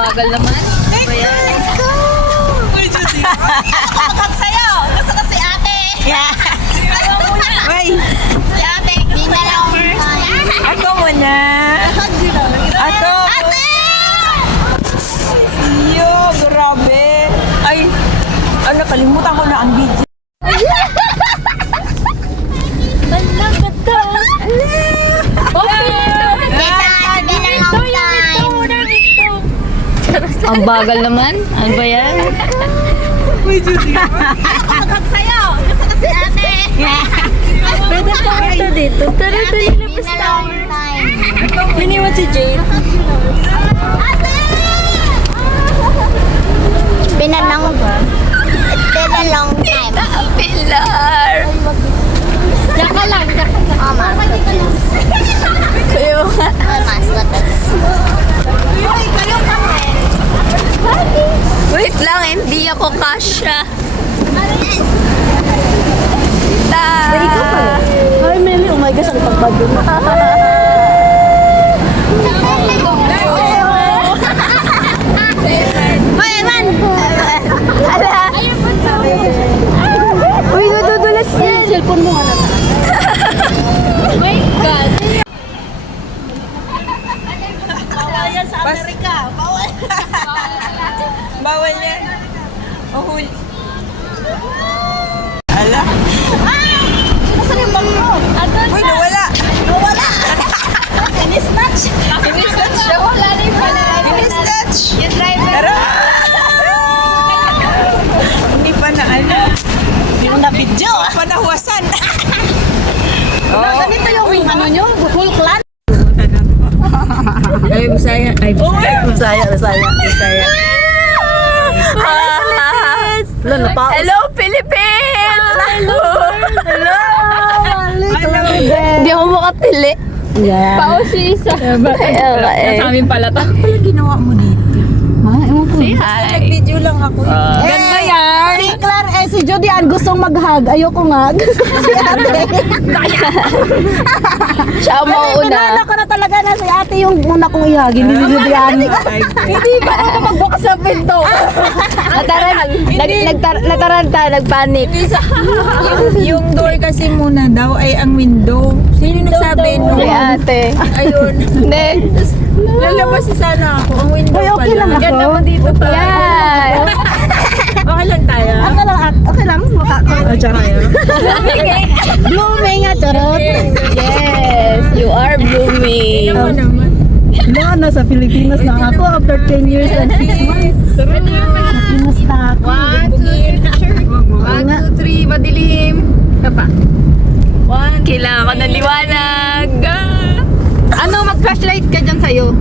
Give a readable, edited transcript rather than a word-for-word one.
bagal naman. Ayan. Let's go! Magsayaw! Gusto ko si ate! Yeah! Uy, Si ate! Di na lang first! ako muna. Ako. Ate! Iyo, grabe. Ay, ano, kalimutan ko na ang video. Alam ka to. Ang bagal naman. Ano ba yan? Magsayaw! Gusto ko si ate! Pwede pa ito dito. Tara, dali na Di na lang time! Iniwan si Jade. Ate! Been a long time. Pilar! Diyan ka lang. Mama. Kayo nga. Mama, Uy, kayo pa rin. Wait lang, hindi ako kasha. Ay, Meli, oh my gosh, ang pagbago na. Hoy, Evan! Uy, nadudulas yan. Cellphone mo nga na. Wait, God. Ayan sa Amerika. Bawal. Bawal yan. Oh, huy. Ala. Nasaan yung bag mo? Uy, nawala. Nawala. Sinisnatch. Sinisat siya. Wala na yung pala. Sinisnatch. Yung driver. Tara. Hindi pa na ano. Yung na-video. Pa nahuwasan. Ganito yung ano nyo, full clan. Ay, Bisaya. Ay, Bisaya. Bisaya. Hello, Philippines! Hello! Hindi ako makatili. Yeah. Pausi isa. Sa amin pala. Bakit pala ginawa mo dito? Say hi. Nag-video lang ako. Ganda yan. Si Clar, si Jody Ann gustong mag-hug. Ayoko nga. Si ate. Siya ang mauuna. Pinala ko na talaga na si ate yung una kong ihagin. Hindi si Jody Ann. Hindi pa ako magbukas sa pinto. Nataranta, nagpanik. Yung door kasi muna daw ay ang window. Sino nagsabi nung? Si ate. Ayun. Next. Lalabas sana ako. Ang window Uy, okay pala. lang ako. Ganda mo dito tayo. Yan. Okay lang tayo. Okay lang. Mukha ko. Tsaka yun. Blooming at charot. Yes, you are blooming. Ano naman? Diba, nasa Pilipinas na ako after 10 years and 6 months. Pilipinas na ako. 1, 2, 3, madilim. Kapa. 1. Kailangan ko ng liwanag. Ano, mag-flashlight ka dyan sa'yo.